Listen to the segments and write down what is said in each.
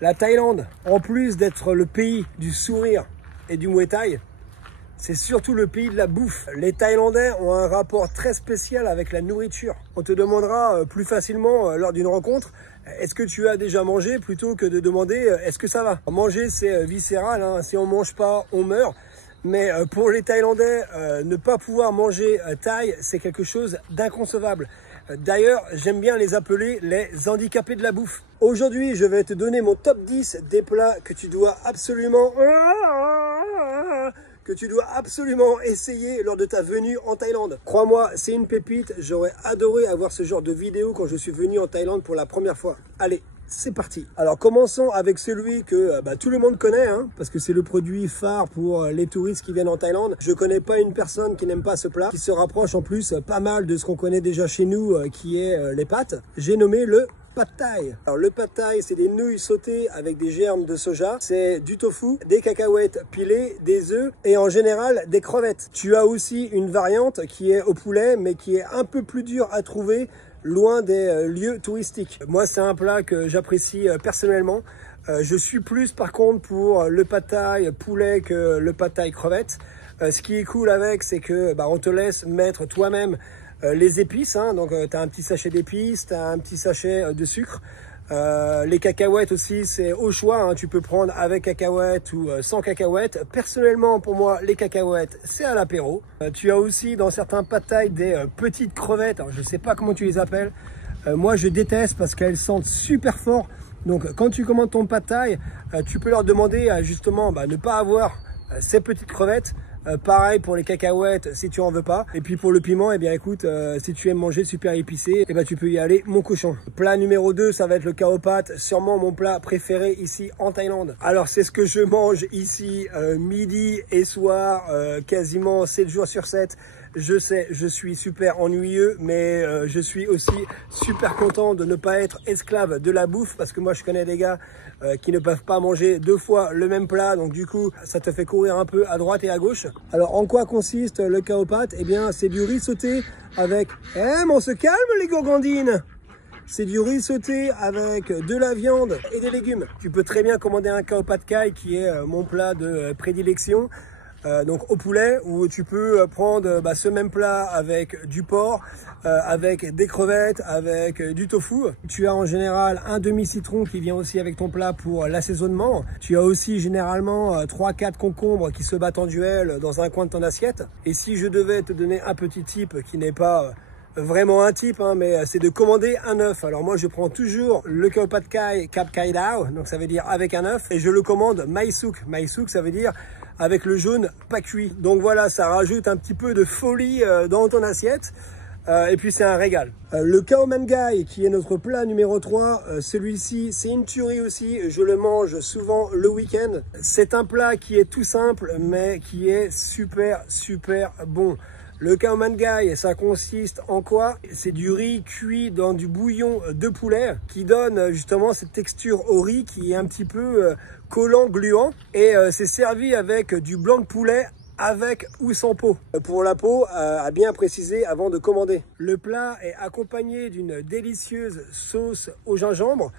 La Thaïlande, en plus d'être le pays du sourire et du Muay Thai, c'est surtout le pays de la bouffe. Les Thaïlandais ont un rapport très spécial avec la nourriture. On te demandera plus facilement lors d'une rencontre, est-ce que tu as déjà mangé, plutôt que de demander est-ce que ça va. Manger, c'est viscéral, hein. Si on ne mange pas, on meurt. Mais pour les Thaïlandais, ne pas pouvoir manger thaï, c'est quelque chose d'inconcevable. D'ailleurs, j'aime bien les appeler les handicapés de la bouffe. Aujourd'hui, je vais te donner mon top 10 des plats que tu dois absolument essayer lors de ta venue en Thaïlande. Crois-moi, c'est une pépite. J'aurais adoré avoir ce genre de vidéo quand je suis venu en Thaïlande pour la première fois. Allez, c'est parti. Alors commençons avec celui que tout le monde connaît, hein, parce que c'est le produit phare pour les touristes qui viennent en Thaïlande. Je connais pas une personne qui n'aime pas ce plat, qui se rapproche en plus pas mal de ce qu'on connaît déjà chez nous, qui est les pâtes. J'ai nommé le Pad Thai. Alors le Pad Thai, c'est des nouilles sautées avec des germes de soja, c'est du tofu, des cacahuètes pilées, des œufs et en général des crevettes. Tu as aussi une variante qui est au poulet, mais qui est un peu plus dure à trouver, loin des lieux touristiques. Moi, c'est un plat que j'apprécie personnellement. Je suis plus par contre pour le Pad Thai poulet que le Pad Thai crevette. Ce qui est cool avec, c'est que on te laisse mettre toi-même les épices, hein. Donc tu as un petit sachet d'épices, tu as un petit sachet de sucre. Les cacahuètes aussi, c'est au choix, hein. Tu peux prendre avec cacahuètes ou sans cacahuètes. Personnellement, pour moi, les cacahuètes, c'est à l'apéro. Tu as aussi dans certains pad thai des petites crevettes. Alors, je sais pas comment tu les appelles. Moi, je déteste parce qu'elles sentent super fort. Donc, quand tu commandes ton pad thai, tu peux leur demander justement ne pas avoir ces petites crevettes. Pareil pour les cacahuètes si tu en veux pas. Et puis pour le piment, eh bien écoute, si tu aimes manger super épicé, eh ben tu peux y aller mon cochon. Plat numéro 2, ça va être le khao pad, sûrement mon plat préféré ici en Thaïlande. Alors c'est ce que je mange ici midi et soir, quasiment 7 jours sur 7. Je sais, je suis super ennuyeux, mais je suis aussi super content de ne pas être esclave de la bouffe, parce que moi je connais des gars qui ne peuvent pas manger 2 fois le même plat, donc du coup ça te fait courir un peu à droite et à gauche. Alors en quoi consiste le khao pad? Eh bien c'est du riz sauté avec... mais on se calme les gourgandines! C'est du riz sauté avec de la viande et des légumes. Tu peux très bien commander un khao pad khai qui est mon plat de prédilection. Donc au poulet, ou tu peux prendre ce même plat avec du porc, avec des crevettes, avec du tofu. Tu as en général un demi-citron qui vient aussi avec ton plat pour l'assaisonnement. Tu as aussi généralement 3-4 concombres qui se battent en duel dans un coin de ton assiette. Et si je devais te donner un petit tip qui n'est pas vraiment un type, hein, mais c'est de commander un œuf. Alors moi je prends toujours le khao pad khai Kap Khai Dao, donc ça veut dire avec un œuf, et je le commande Mai Suk. Mai Suk, ça veut dire avec le jaune pas cuit. Donc voilà, ça rajoute un petit peu de folie dans ton assiette. Et puis c'est un régal. Le khao man gai, qui est notre plat numéro 3, celui-ci c'est une tuerie aussi, je le mange souvent le week-end. C'est un plat qui est tout simple mais qui est super bon. Le khao man gai, ça consiste en quoi? C'est du riz cuit dans du bouillon de poulet qui donne justement cette texture au riz qui est un petit peu collant, gluant. Et c'est servi avec du blanc de poulet avec ou sans peau. Pour la peau, à bien préciser avant de commander. Le plat est accompagné d'une délicieuse sauce au gingembre.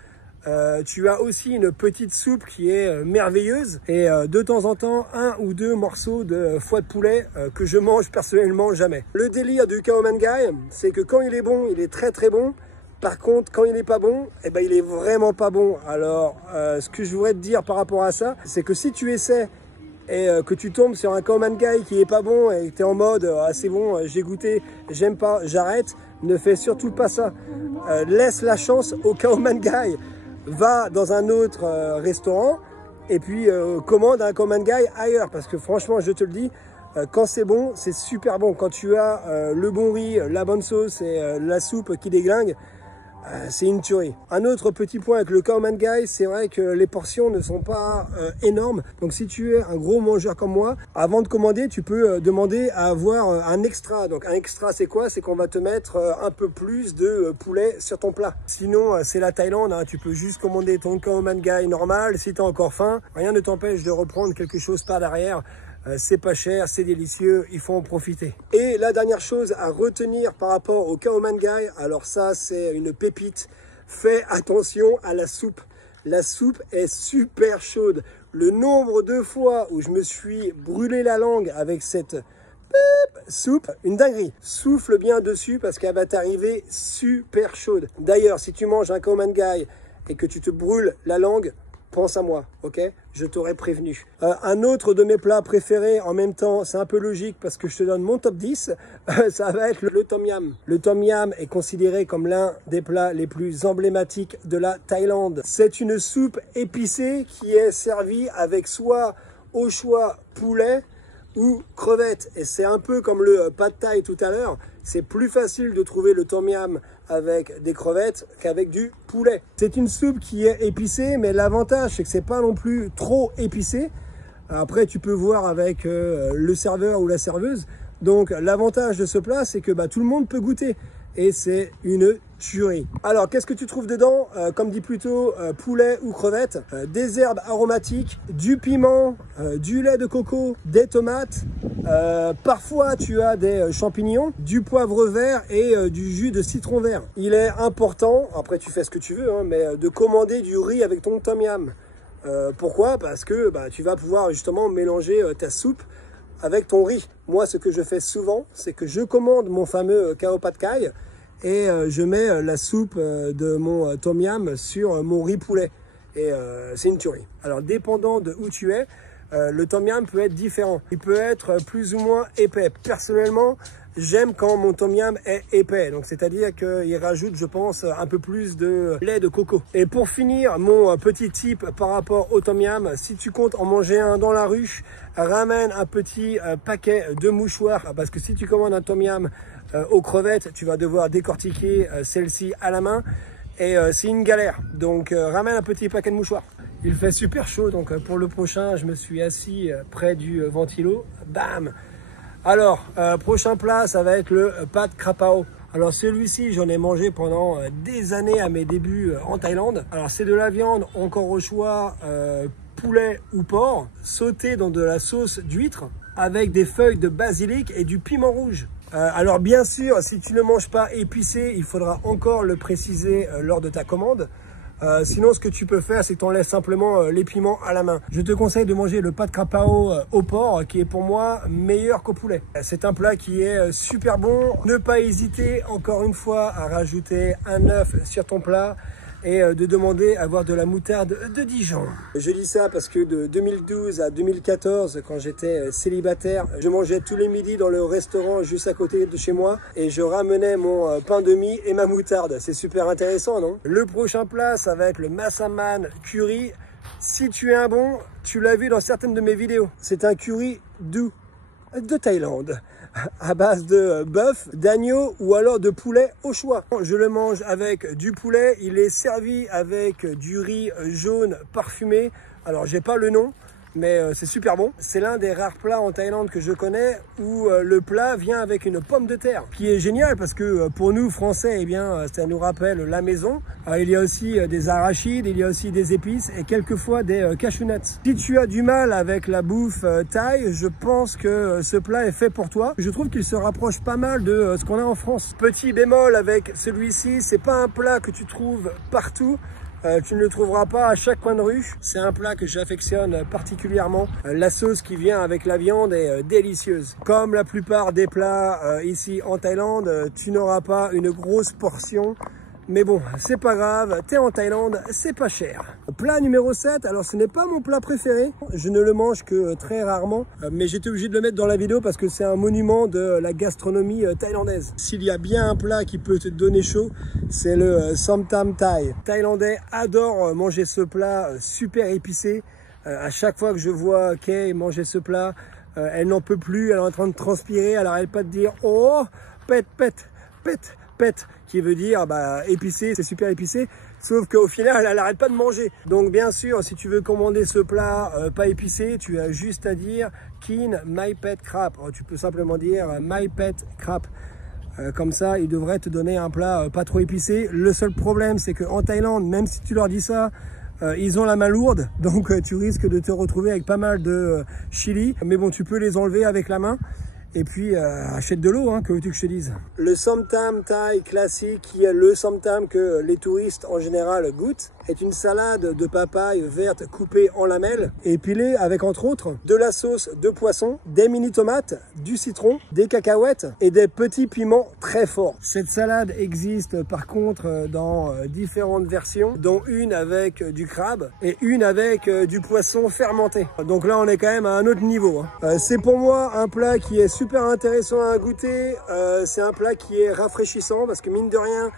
Tu as aussi une petite soupe qui est merveilleuse et de temps en temps 1 ou 2 morceaux de foie de poulet que je mange personnellement jamais. Le délire du khao man gai, c'est que quand il est bon, il est très bon. Par contre, quand il n'est pas bon, eh ben, il est vraiment pas bon. Alors, ce que je voudrais te dire par rapport à ça, c'est que si tu essaies et que tu tombes sur un khao man gai qui est pas bon et que tu es en mode ah c'est bon, j'ai goûté, j'aime pas, j'arrête, ne fais surtout pas ça. Laisse la chance au khao man gai. Va dans un autre restaurant et puis commande un khao man gai ailleurs, parce que franchement je te le dis, quand c'est bon, c'est super bon. Quand tu as le bon riz, la bonne sauce et la soupe qui déglingue, c'est une tuerie. Un autre petit point avec le khao man gai, c'est vrai que les portions ne sont pas énormes. Donc si tu es un gros mangeur comme moi, avant de commander, tu peux demander à avoir un extra. Donc un extra, c'est quoi? C'est qu'on va te mettre un peu plus de poulet sur ton plat. Sinon, c'est la Thaïlande, hein. Tu peux juste commander ton khao man gai normal. Si tu as encore faim, rien ne t'empêche de reprendre quelque chose par derrière. C'est pas cher, c'est délicieux, il faut en profiter. Et la dernière chose à retenir par rapport au khao man gai, alors ça c'est une pépite, fais attention à la soupe. La soupe est super chaude. Le nombre de fois où je me suis brûlé la langue avec cette soupe, une dinguerie. Souffle bien dessus parce qu'elle va t'arriver super chaude. D'ailleurs, si tu manges un Khao Man Gai et que tu te brûles la langue, pense à moi, ok? Je t'aurais prévenu. Un autre de mes plats préférés, en même temps, c'est un peu logique parce que je te donne mon top 10, ça va être le tom yam. Le tom yam est considéré comme l'un des plats les plus emblématiques de la Thaïlande. C'est une soupe épicée qui est servie avec soit au choix poulet ou crevettes. Et c'est un peu comme le pad thai tout à l'heure. C'est plus facile de trouver le tom yam avec des crevettes qu'avec du poulet. C'est une soupe qui est épicée, mais l'avantage c'est que c'est pas non plus trop épicé. Après tu peux voir avec le serveur ou la serveuse. Donc l'avantage de ce plat c'est que tout le monde peut goûter. Et c'est une tuerie. Alors, qu'est-ce que tu trouves dedans? Comme dit plus tôt, poulet ou crevettes, des herbes aromatiques, du piment, du lait de coco, des tomates. Parfois, tu as des champignons, du poivre vert et du jus de citron vert. Il est important, après tu fais ce que tu veux, hein, mais de commander du riz avec ton tom yam. Pourquoi? Parce que tu vas pouvoir justement mélanger ta soupe avec ton riz. Moi, ce que je fais souvent, c'est que je commande mon fameux Khao Pad Khai et je mets la soupe de mon tom yam sur mon riz poulet. Et c'est une tuerie. Alors, dépendant de où tu es, le tom yam peut être différent. Il peut être plus ou moins épais. Personnellement, j'aime quand mon tom yam est épais. Donc, c'est-à-dire qu'il rajoute, je pense, un peu plus de lait de coco. Et pour finir, mon petit tip par rapport au tom yam, si tu comptes en manger un dans la rue, ramène un petit paquet de mouchoirs. Parce que si tu commandes un tom yam aux crevettes, tu vas devoir décortiquer celle-ci à la main. Et c'est une galère. Donc, ramène un petit paquet de mouchoirs. Il fait super chaud. Donc, pour le prochain, je me suis assis près du ventilo. Bam! Alors, prochain plat, ça va être le pad krapao. Alors celui-ci, j'en ai mangé pendant des années à mes débuts en Thaïlande. Alors c'est de la viande encore au choix, poulet ou porc, sauté dans de la sauce d'huître avec des feuilles de basilic et du piment rouge. Alors bien sûr, si tu ne manges pas épicé, il faudra encore le préciser lors de ta commande. Sinon, ce que tu peux faire, c'est que tu enlèves simplement les piments à la main. Je te conseille de manger le pad krapao au porc, qui est pour moi meilleur qu'au poulet. C'est un plat qui est super bon. Ne pas hésiter, encore une fois, à rajouter un œuf sur ton plat et de demander à avoir de la moutarde de Dijon. Je dis ça parce que de 2012 à 2014, quand j'étais célibataire, je mangeais tous les midis dans le restaurant juste à côté de chez moi et je ramenais mon pain de mie et ma moutarde. C'est super intéressant, non? Le prochain plat, ça va être le massaman curry. Si tu es un bon, tu l'as vu dans certaines de mes vidéos. C'est un curry doux de Thaïlande, à base de bœuf, d'agneau ou alors de poulet au choix. Je le mange avec du poulet, il est servi avec du riz jaune parfumé. Alors j'ai pas le nom, mais c'est super bon. C'est l'un des rares plats en Thaïlande que je connais où le plat vient avec une pomme de terre, qui est génial parce que pour nous Français, eh bien, ça nous rappelle la maison. Il y a aussi des arachides, il y a aussi des épices et quelquefois des cashew nuts. Si tu as du mal avec la bouffe thaï, je pense que ce plat est fait pour toi. Je trouve qu'il se rapproche pas mal de ce qu'on a en France. Petit bémol avec celui-ci, c'est pas un plat que tu trouves partout. Tu ne le trouveras pas à chaque coin de rue. C'est un plat que j'affectionne particulièrement. La sauce qui vient avec la viande est délicieuse. Comme la plupart des plats ici en Thaïlande, tu n'auras pas une grosse portion. Mais bon, c'est pas grave, t'es en Thaïlande, c'est pas cher. Plat numéro 7, alors ce n'est pas mon plat préféré. Je ne le mange que très rarement, mais j'étais obligé de le mettre dans la vidéo parce que c'est un monument de la gastronomie thaïlandaise. S'il y a bien un plat qui peut te donner chaud, c'est le som tam thai. Les Thaïlandais adorent manger ce plat super épicé. À chaque fois que je vois Kay manger ce plat, elle n'en peut plus, elle est en train de transpirer, elle n'arrête pas de dire « Oh, pète, pète, pète ». Pète, qui veut dire épicé, c'est super épicé, sauf qu'au final elle n'arrête pas de manger. Donc bien sûr, si tu veux commander ce plat pas épicé, tu as juste à dire Kin My Pet Krap. Tu peux simplement dire My Pet Krap. Comme ça, ils devraient te donner un plat pas trop épicé. Le seul problème, c'est qu'en Thaïlande, même si tu leur dis ça, ils ont la main lourde, donc tu risques de te retrouver avec pas mal de chili. Mais bon, tu peux les enlever avec la main. Et puis achète de l'eau, hein, que veux-tu que je te dise. Le Somtam Thai classique, qui est le Somtam que les touristes en général goûtent, est une salade de papaye verte coupée en lamelles, épilée avec entre autres de la sauce de poisson, des mini tomates, du citron, des cacahuètes et des petits piments très forts. Cette salade existe par contre dans différentes versions, dont une avec du crabe et une avec du poisson fermenté. Donc là on est quand même à un autre niveau, hein. C'est pour moi un plat qui est super intéressant à goûter. C'est un plat qui est rafraîchissant parce que mine de rien,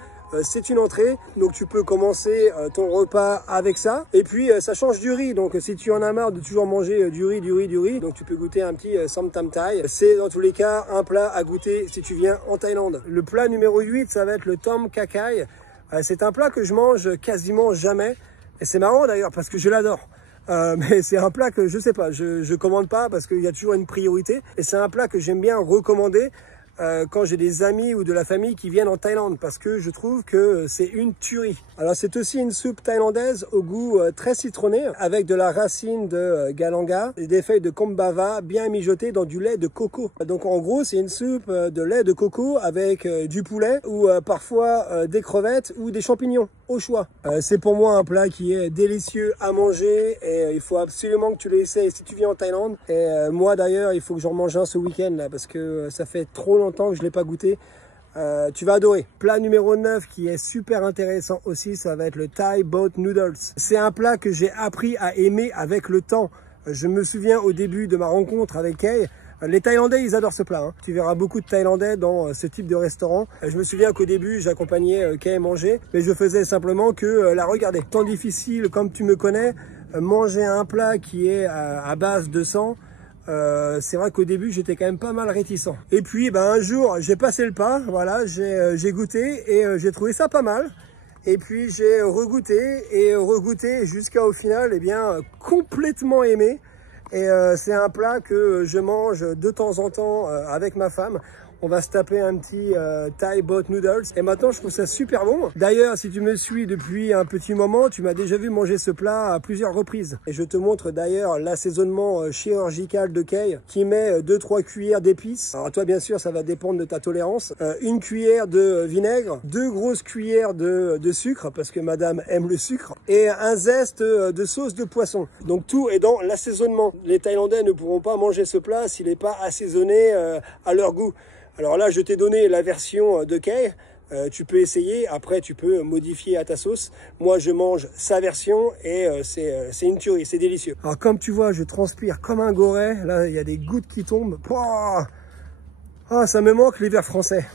c'est une entrée, donc tu peux commencer ton repas avec ça. Et puis ça change du riz, donc si tu en as marre de toujours manger du riz, donc tu peux goûter un petit Somtam Thai. C'est dans tous les cas un plat à goûter si tu viens en Thaïlande. Le plat numéro 8, ça va être le Tom Kha Kai. C'est un plat que je mange quasiment jamais. Et c'est marrant d'ailleurs parce que je l'adore. Mais c'est un plat que je sais pas, je commande pas parce qu'il y a toujours une priorité. Et c'est un plat que j'aime bien recommander quand j'ai des amis ou de la famille qui viennent en Thaïlande, parce que je trouve que c'est une tuerie. Alors c'est aussi une soupe thaïlandaise au goût très citronné, avec de la racine de galanga et des feuilles de kombava bien mijotées dans du lait de coco. Donc en gros c'est une soupe de lait de coco avec du poulet ou parfois des crevettes ou des champignons au choix. C'est pour moi un plat qui est délicieux à manger et il faut absolument que tu l'essayes si tu viens en Thaïlande. Et moi d'ailleurs il faut que j'en mange un ce week-end là, parce que ça fait trop longtemps que je ne l'ai pas goûté. Tu vas adorer. Plat numéro 9 qui est super intéressant aussi, ça va être le Thai Boat Noodles. C'est un plat que j'ai appris à aimer avec le temps. Je me souviens au début de ma rencontre avec Kay, les Thaïlandais, ils adorent ce plat, hein. Tu verras beaucoup de Thaïlandais dans ce type de restaurant. Je me souviens qu'au début, j'accompagnais Kay manger, mais je faisais simplement que la regarder. Tant difficile, comme tu me connais, manger un plat qui est à base de sang, c'est vrai qu'au début j'étais quand même pas mal réticent. Et puis un jour j'ai passé le pas, voilà, j'ai goûté et j'ai trouvé ça pas mal. Et puis j'ai regoûté jusqu'à au final complètement aimé. Et c'est un plat que je mange de temps en temps avec ma femme. On va se taper un petit Thai Boat Noodles. Et maintenant, je trouve ça super bon. D'ailleurs, si tu me suis depuis un petit moment, tu m'as déjà vu manger ce plat à plusieurs reprises. Et je te montre d'ailleurs l'assaisonnement chirurgical de Kay, qui met 2-3 cuillères d'épices. Alors toi, bien sûr, ça va dépendre de ta tolérance. Une cuillère de vinaigre, 2 grosses cuillères de sucre, parce que madame aime le sucre, et un zeste de sauce de poisson. Donc tout est dans l'assaisonnement. Les Thaïlandais ne pourront pas manger ce plat s'il n'est pas assaisonné à leur goût. Alors là, je t'ai donné la version de Kay. Tu peux essayer. Après, tu peux modifier à ta sauce. Moi, je mange sa version et c'est une tuerie. C'est délicieux. Alors, comme tu vois, je transpire comme un goret. Là, il y a des gouttes qui tombent. Pouah, ah, ça me manque l'hiver français.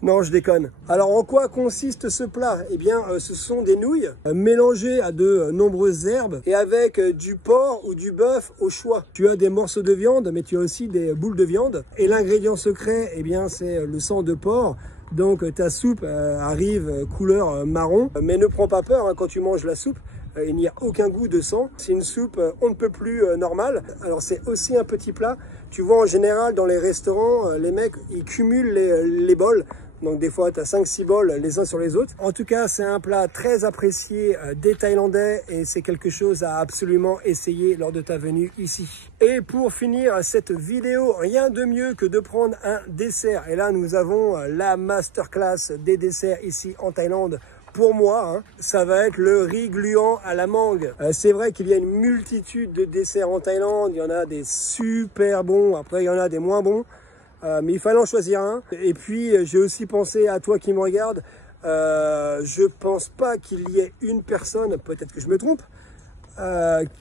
Non, je déconne. Alors, en quoi consiste ce plat? Eh bien, ce sont des nouilles mélangées à de nombreuses herbes et avec du porc ou du bœuf au choix. Tu as des morceaux de viande, mais tu as aussi des boules de viande. Et l'ingrédient secret, eh bien, c'est le sang de porc. Donc, ta soupe arrive couleur marron. Mais ne prends pas peur hein, quand tu manges la soupe. Il n'y a aucun goût de sang. C'est une soupe on ne peut plus normale. Alors c'est aussi un petit plat. Tu vois en général dans les restaurants, les mecs ils cumulent les bols. Donc des fois tu as 5-6 bols les uns sur les autres. En tout cas c'est un plat très apprécié des Thaïlandais et c'est quelque chose à absolument essayer lors de ta venue ici. Et pour finir cette vidéo, rien de mieux que de prendre un dessert. Et là nous avons la masterclass des desserts ici en Thaïlande. Pour moi, hein, ça va être le riz gluant à la mangue. C'est vrai qu'il y a une multitude de desserts en Thaïlande. Il y en a des super bons, après il y en a des moins bons. Mais il fallait en choisir un. Et puis, j'ai aussi pensé à toi qui me regarde. Je pense pas qu'il y ait une personne, peut-être que je me trompe,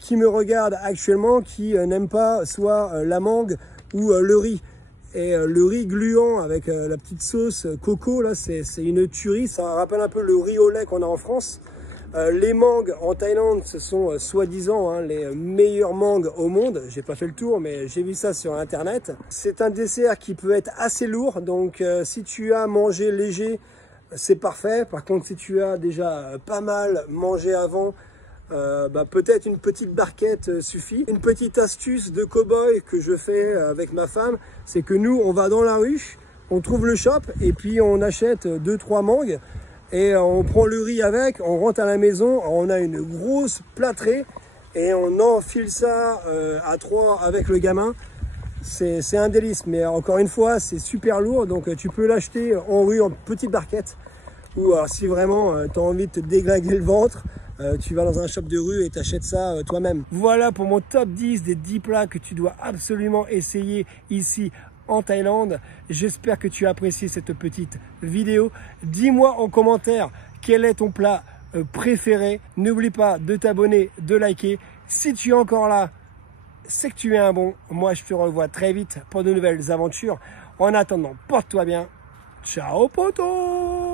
qui me regarde actuellement qui n'aime pas soit la mangue ou le riz. Et le riz gluant avec la petite sauce coco, là, c'est une tuerie. Ça rappelle un peu le riz au lait qu'on a en France. Les mangues en Thaïlande, ce sont soi-disant hein, les meilleures mangues au monde. J'ai pas fait le tour, mais j'ai vu ça sur Internet. C'est un dessert qui peut être assez lourd. Donc, si tu as mangé léger, c'est parfait. Par contre, si tu as déjà pas mal mangé avant, peut-être une petite barquette suffit. Une petite astuce de cow-boy que je fais avec ma femme, c'est que nous on va dans la rue, on trouve le shop et puis on achète 2-3 mangues et on prend le riz avec, on rentre à la maison, on a une grosse plâtrée et on enfile ça à 3 avec le gamin. c'est un délice. Mais encore une fois, c'est super lourd, donc tu peux l'acheter en rue en petite barquette. Ou alors si vraiment tu as envie de te déglinguer le ventre, tu vas dans un shop de rue et t'achètes ça toi-même. Voilà pour mon top 10 des 10 plats que tu dois absolument essayer ici en Thaïlande. J'espère que tu as apprécié cette petite vidéo. Dis-moi en commentaire quel est ton plat préféré. N'oublie pas de t'abonner, de liker. Si tu es encore là, c'est que tu es un bon. Moi, je te revois très vite pour de nouvelles aventures. En attendant, porte-toi bien. Ciao poto!